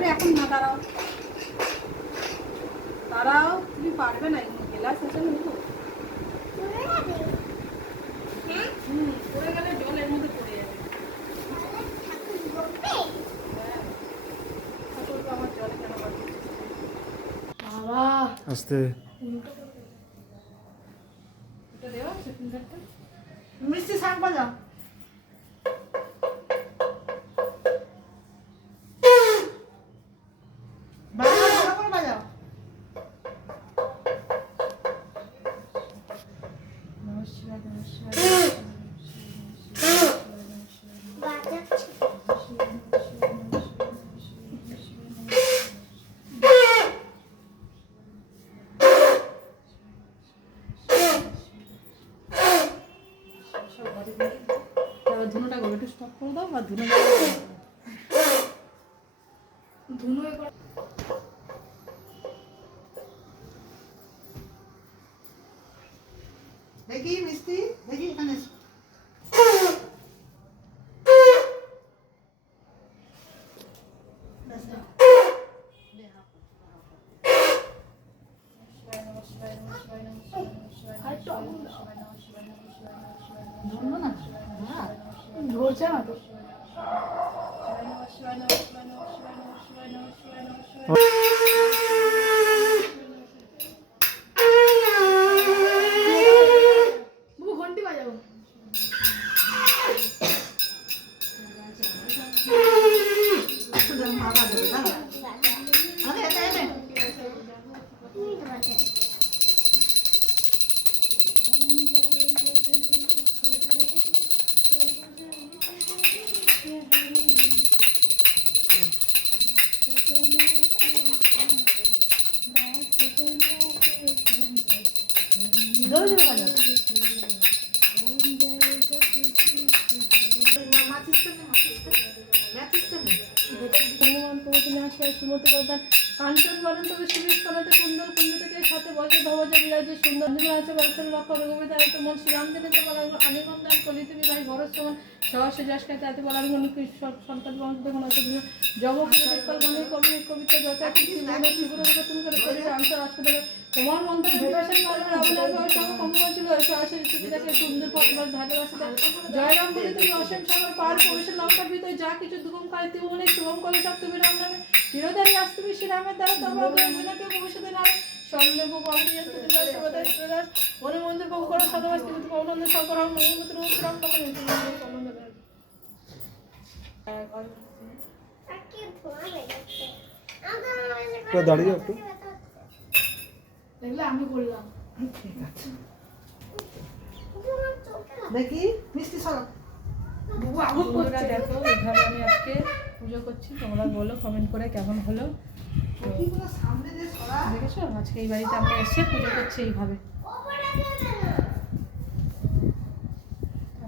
আরে এখন না, দাঁড়াও দাঁড়াও, তুমি পারবে না, গ্লাস আছে না নিবো। পড়ে গেলে জল এর মধ্যে পড়ে যাবে। আমার জলে কেন বাবা আস্তে এটা দেওয়া আছে ফিল্টারটা। মিষ্টি শাক বাজাও। ভালো করে বাজাও। নমস্কার নমস্কার ধুনোটা করবে, একটু স্টপ করে দাও আর ধুনো ধুনো দেখি মিষ্টি, দেখি এখানে এসো। ব্যাস দাও। ধরলো না, ধরছে না তো। বাবু ঘন্টি বাজাবো। মা বাজাবে না। আরে এটা এনে। জোরে জোরে বাজাও। হনুমান প্রভৃতি নাশায় সুমতি প্রধান কাঞ্চন বলেন তবে সুবিশ করাতে কুন্দল কুঞ্জ থেকে সাথে বসে ধবজা বিরাজে সুন্দর অঞ্জনা আছে বলসেন লক্ষ্য রঘুবিতা হয়তো মন শ্রীরামদেবের তো বলা আলিগন্ধান কলিতে বিবাহী ভরত সমান সহস্র যশ খাইতে এত বলার মনে সন্তান বংশ দেখুন আছে জগৎকল মনে কবি কবিতা যথার্থ মনে শিবুর তুমি করে শরীর আন্তর হাসপাতালে তোমার মন্ত্রে বিভাষণ করবে রাবণের সব কম ছিল সহস্র সুবিধাকে সুন্দর পথবার ঝাড়ে বাসিতে জয়রাম বলে তুমি অসীম সাগর পার প্রবেশের লঙ্কার ভিতরে যা কিছু দুগম করে তুমি অনেক শুভম করে সব তুমি রাম নামে চিরদারি আস তুমি শ্রীরামের দ্বারা তোমার বিনাকে ভবিষ্যতে নামে স্বর্ণদেব বঙ্গীয় তুলাস সবাই তুলাস মনে মন্দির বহু করো সদবাস কিন্তু পৌনন্দ সকর হম মহিমুত্র শ্রম তখন দাঁড়িয়ে একটু দেখলে আমি বললাম ঠিক আছে। দেখি মিষ্টি সরো। বন্ধুরা দেখো এইভাবে আমি আজকে পুজো করছি, তোমরা বলো কমেন্ট করে কেমন হলো। সামনে দিয়ে সরা। দেখেছো আজকে এই বাড়িতে আমরা এসে পুজো করছি এইভাবে।